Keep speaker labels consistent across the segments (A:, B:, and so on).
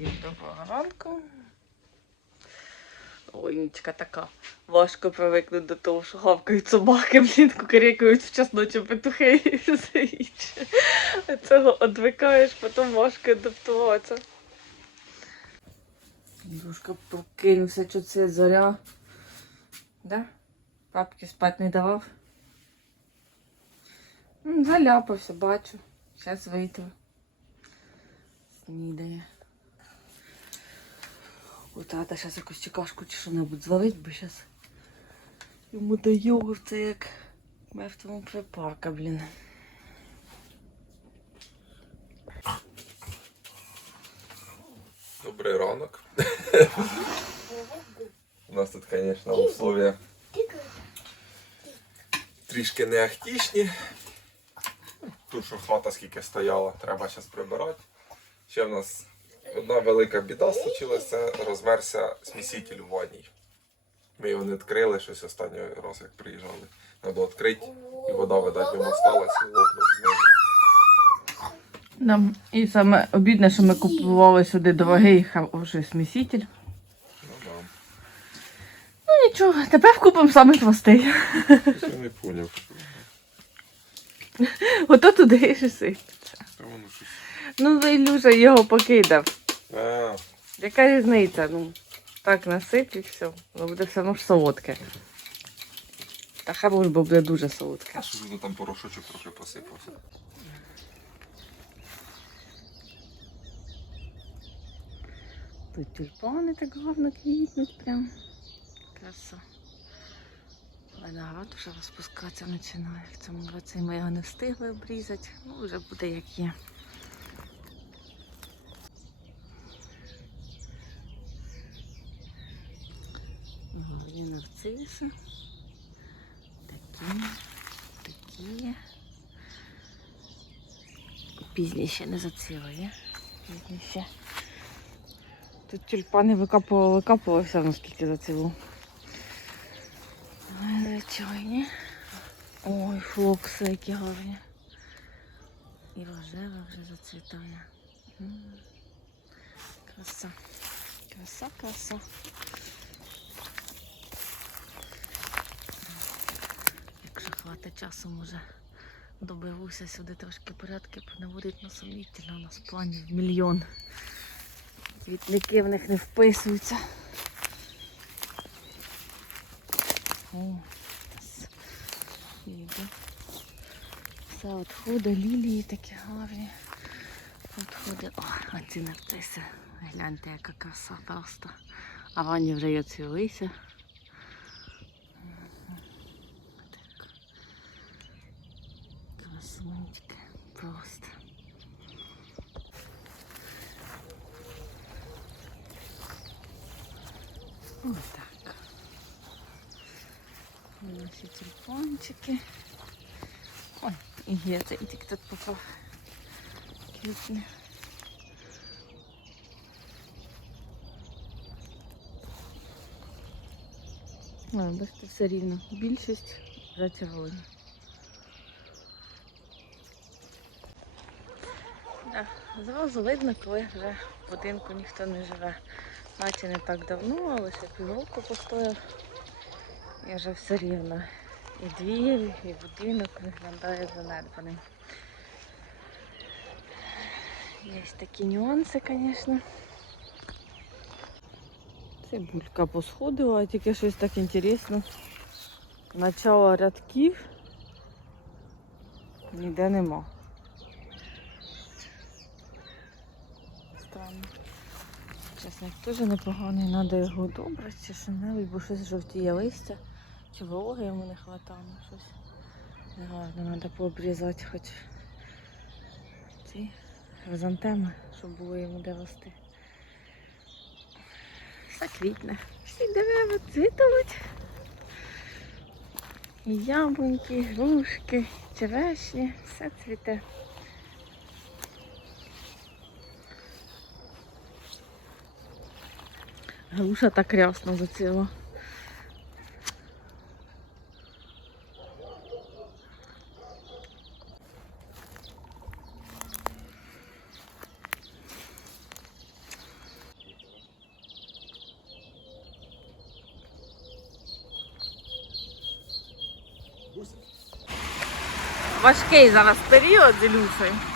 A: Всім доброго ранку. Ой, нічка така. Важко привикнути до того, що гавкають собаки, блін, кукарікають в час ночі петухи і все інше. Від Цього одвикаєш, потім важко адаптуватися. Дружка прокинувся, що це зоря. Да? Папки спати не давав. Заляпався, бачу. Зараз вийду. Снідає. У тата зараз якусь чекашку чи що-небудь зварить, бо зараз йому до йогурта як мертвому припарка, блін.
B: Добрий ранок. У нас тут, звісно, условия трішки не ахтішні. Тут що хата скільки стояла, треба зараз прибирати. Ще в нас одна велика біда случилася, розверся сміситель у ванній. Ми його не відкрили щось останній раз, як приїжджали. Треба відкрити, і вода, видать, йому сталася і лопнув.
A: Нам і саме обідне, що ми купували сюди дорогий хороший сміситель.
B: Ну да.
A: Ну нічого, тепер купимо самий простий.
B: Я не поняв.
A: Ото туди і сипеться.
B: Та воно щось.
A: Ну, Ілюша його покидав.
B: А,
A: Яка різниця? Ну, так насип і все. Воно буде все одно ж солодке. Та хорош, бо буде дуже солодке.
B: а що ж там порошочок трохи посипався.
A: Тут тюльпани так гарно квітнуть прям. Краса. Виноград вже розпускатися починає. В цьому році ми його не встигли обрізати. Ну, вже буде як є. Гарні нарциси. Такі, такі. Пізні ще не зацілує. Тут тюльпани викапували, викапували, все одно скільки зацілу. Звичайні. Ой, флокси які гарні. І рожева вже зацвітає. Краса. Краса, краса. Хватить часу, може доберуся сюди трошки порядки понаводити на сумітельно. У нас планів мільйон. Квітники в них не вписуються. О, с- Все отходи, лілії такі гарні. Отходи. О, а ці нарциси. Гляньте, яка краса просто. А вані вже й оцвілися. Красунечки. Просто. Ось так. Наші тюльпанчики. Ой, і є це і тільки тут попав. Квітне. А, бачите, все рівно. Більшість зацяговані. Зразу видно, коли вже в будинку ніхто не живе. Наче не так давно, лише півроку постояв. І вже все рівно. І двір, і будинок виглядає занедбаним. Є такі нюанси, звісно. Цибулька посходила, тільки щось так інтересно. Начало рядків ніде нема. Чесник теж непоганий, треба його добре чи що-небудь, бо щось жовтіє листя. Чи вологи йому не вистачає, щось. Негарно, треба пообрізати хоч ці хризантеми, щоб було йому де рости. Все квітне. Всі дерева цвітуть. І яблуньки, грушки, черешні, все цвіте. Груша так рясно зацвіла. Важкий зараз період з Ілюшею.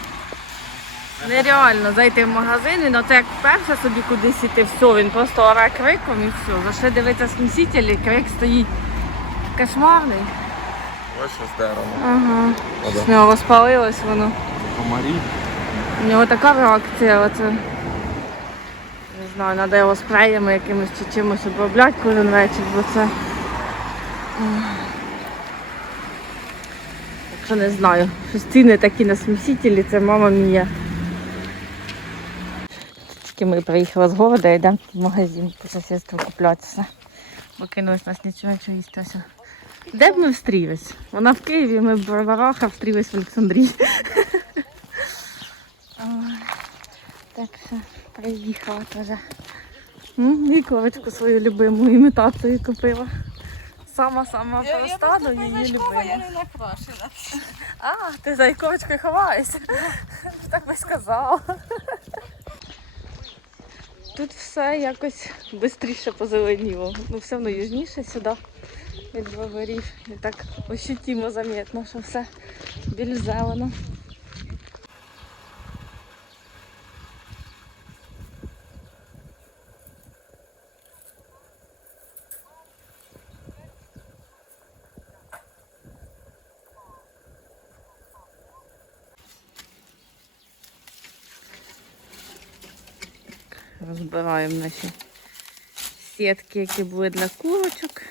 A: Нереально зайти в магазин, і це як перше собі кудись іти, все, він просто оре криком і все. Зайшли дивитися смісителі, крик стоїть кошмарний.
B: Ось що з деревом.
A: Ага. З нього розпалилось воно.
B: Комарі.
A: У нього така реакція, оце. Не знаю, треба його спреями якимось чи чимось обробляти кожен вечір, бо це. Якщо не знаю, що ціни такі на смісителі, це мама мія. Тільки ми приїхали з города, йдемо в магазин по сусідству куплятися. Бо кинулось нас нічого що їсти. Де б ми встрілись? Вона в Києві, ми в Барбарах, а встрілись в Олександрії. Так що приїхала теж. М, І ковочку свою любиму імітацію купила. Сама-сама проста, але її любима.
C: я не напрошена.
A: А, ти за іконочкою ховаєшся. Так би сказала. Тут все якось швидше позеленіло. Ну, все одно южніше сюди від броварів. І так ощутимо замітно, що все більш зелено. Розбираємо наші сітки, які були для курочок.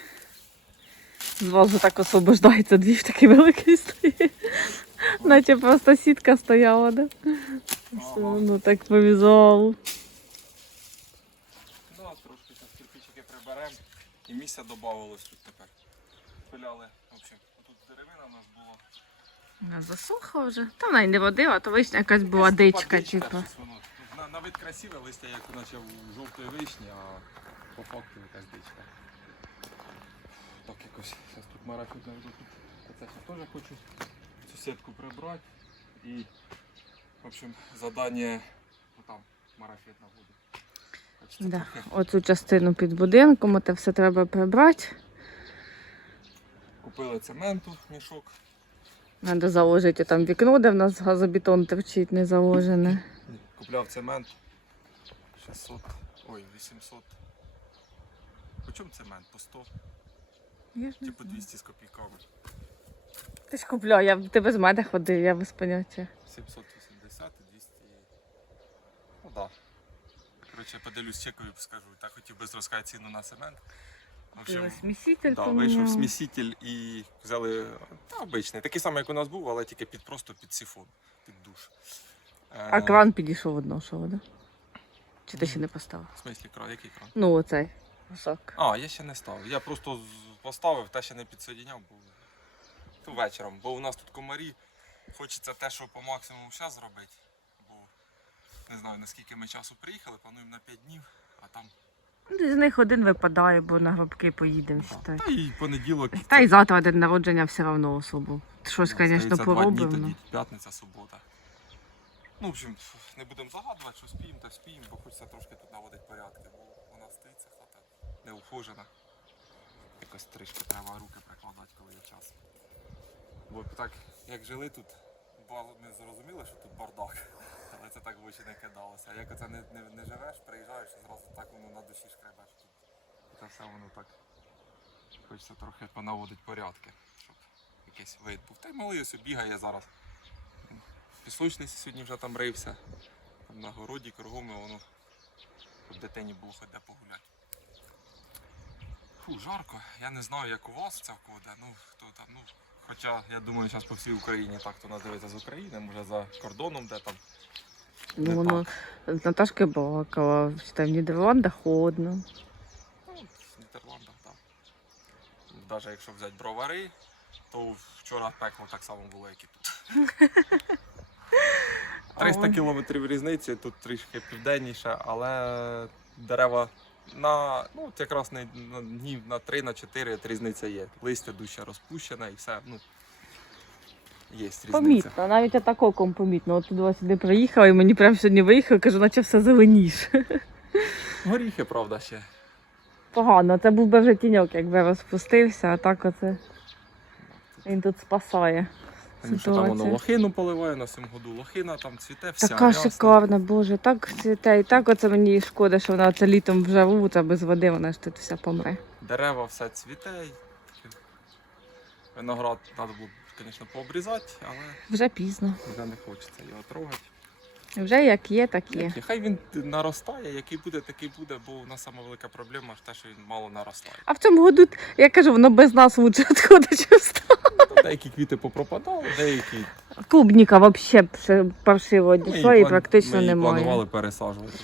A: Зразу так освобождається дві такий великий стоїть. Наче просто сітка стояла, да? Все, ну так по візуалу.
B: Да, трошки зараз кирпичики приберемо. І місця додавалось тут тепер. Пиляли. В общем, тут деревина у нас була.
A: Вона засохла вже. Та вона й не водила, то вишня якась була дичка, типу.
B: На, на вид красиве листя, як наче в жовтої вишні, а по факту якась дичка. Так якось. Зараз тут марафет наведу тут. Оце ще теж хочу цю сітку прибрати. І, в общем, задання отам марафет наводить. Хочеться
A: Да. Оцю частину під будинком, це все треба прибрати.
B: Купили цементу, мішок.
A: Треба заложити там вікно, де в нас газобетон торчить, не заложене.
B: Купляв цемент 600, ой, 800. По чому цемент? По 100,
A: Я ж не
B: типу
A: знаю.
B: 200 з копійками.
A: Ти ж купляв, я ти без мене ходив, я без поняття.
B: 780 і 200. Ну так. Да. Коротше, подивлюсь чекові, скажу. Так хотів би розказати ціну на цемент. В общем,
A: Сміситель
B: да, вийшов сміситель і взяли та, обичний. Такий самий, як у нас був, але тільки під просто під сифон, під душ.
A: А кран підійшов одношого, да? Чи ти ще не поставив?
B: В смислі кран, який кран?
A: Ну, оцей. Гусак.
B: А, я ще не ставив. Я просто з- поставив, та ще не підсоединяв, бо то вечором. Бо у нас тут комарі. Хочеться те, що по максимуму зараз зробити. Бо не знаю наскільки ми часу приїхали, плануємо на 5 днів, а там.
A: Ну, З них один випадає, бо на гробки поїдемо. считай.
B: Та і понеділок.
A: Та й завтра день народження все одно особо. Щось, звісно,
B: здається,
A: поробимо.
B: тоді, п'ятниця, субота. Ну, в общем, не будемо загадувати, що спіємо, та спіємо, бо хочеться трошки тут наводити порядки, бо вона стоїть, ця хата не ухожена. Якось трішки треба руки прикладати, коли є час. Бо так, як жили тут, ми зрозуміли, що тут бардак, але це так в очі не кидалося. А як оце не, не, не живеш, приїжджаєш і зразу так воно на душі шкребеш тут. Це все воно так. Хочеться трохи понаводити порядки, щоб якийсь вид був. Та й малий ось бігає зараз. Пісочниці сьогодні вже там рився. Там на городі кругом і воно щоб дитині було хоч де погуляти. Фу, жарко. Я не знаю, як у вас це вкоде. Ну, хто там, ну, хоча я думаю, зараз по всій Україні так, хто нас дивиться з України, може за кордоном, де там.
A: Ну,
B: не
A: воно з Наташки балакала, що там в Нідерландах холодно.
B: Ну, в Нідерландах, так. Навіть якщо взяти бровари, то вчора пекло так само було, як і тут. 300
A: Ой.
B: кілометрів різниці, тут трішки південніше, але дерева на ну, якраз на, на днів на 3 на 4 різниця є. Листя дужче розпущене і все. Ну, є різниця.
A: Помітно, навіть отакоком помітно. От туди сюди приїхала і мені прямо сьогодні виїхав, кажу, наче все зеленіше.
B: Горіхи, правда, ще.
A: Погано, це був би вже тіньок, якби розпустився, а так оце він тут спасає.
B: Раніше там воно лохину поливає, на цьому году лохина там цвіте, вся
A: Така
B: рясна.
A: шикарна, боже, так цвіте. І так оце мені шкода, що вона це літом вже вута без води, вона ж тут вся помре.
B: Дерева все цвіте. Виноград треба було, звісно, пообрізати, але
A: Вже пізно.
B: вже не хочеться його трогати.
A: Вже як є, так є.
B: Як є. Хай він наростає, який буде, такий буде, бо у нас сама велика проблема те, що він мало наростає.
A: А в цьому году, я кажу, воно без нас лучше відходить. просто.
B: Ну, Деякі квіти попропадали, деякі
A: Клубніка взагалі паршиво
B: Ми її
A: одійшла і практично
B: ми
A: немає.
B: планували пересаджувати.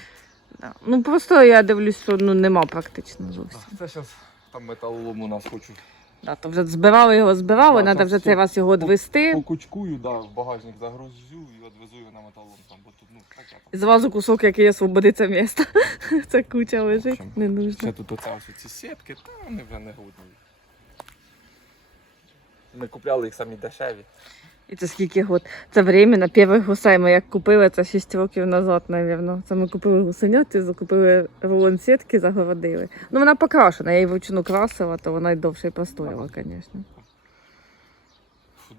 A: Да. Ну просто я дивлюсь, що ну нема практично зовсім.
B: Це зараз там металолом у нас хочуть.
A: Да, то вже збирали його, збирали,
B: Да,
A: треба
B: там
A: вже
B: все
A: цей раз його відвести.
B: Покучкую, да, в багажник загрузю і відвезу його на металолом. Там, бо тут, ну, таке там.
A: І зразу кусок, який освободиться місто. Це куча лежить,
B: общем,
A: не
B: Ще
A: нужно.
B: тут оце ось ці сітки, та вони вже не годні. Ми купляли їх самі дешеві.
A: І це скільки год? Це временно, перших гусей ми як купили, це 6 років назад, мабуть. Це ми купили гусенят і закупили рулон сітки, загородили. Ну вона покрашена, я її вручну красила, то вона й довше постояла, звісно.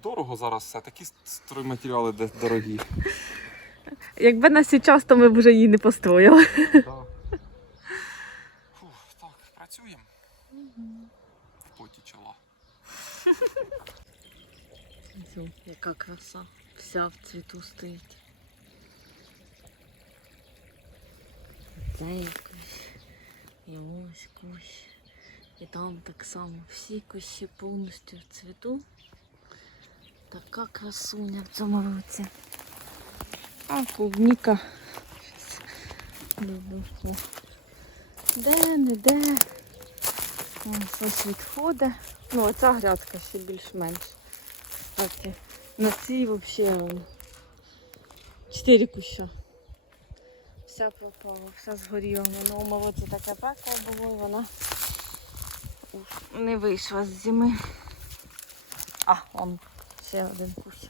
B: Дорого зараз все, такі стройматеріали дорогі.
A: Якби на зараз, то ми б вже її не построїли.
B: Да. Фух, так, працюємо. В поті чола.
A: Яка краса. Вся в цвіту стоїть. Це якось. І ось кущ. І там так само всі кущі повністю в цвіту. Така красуня в цьому році. А клубніка. Де, не де. Ось ось відходить. Ну, оця грядка ще більш-менш. Кстати, на цій взагалі чотири куща. Вся пропала, вся згоріла. В минулому році таке пекло було, і вона не вийшла з зими. А, он ще один кущ.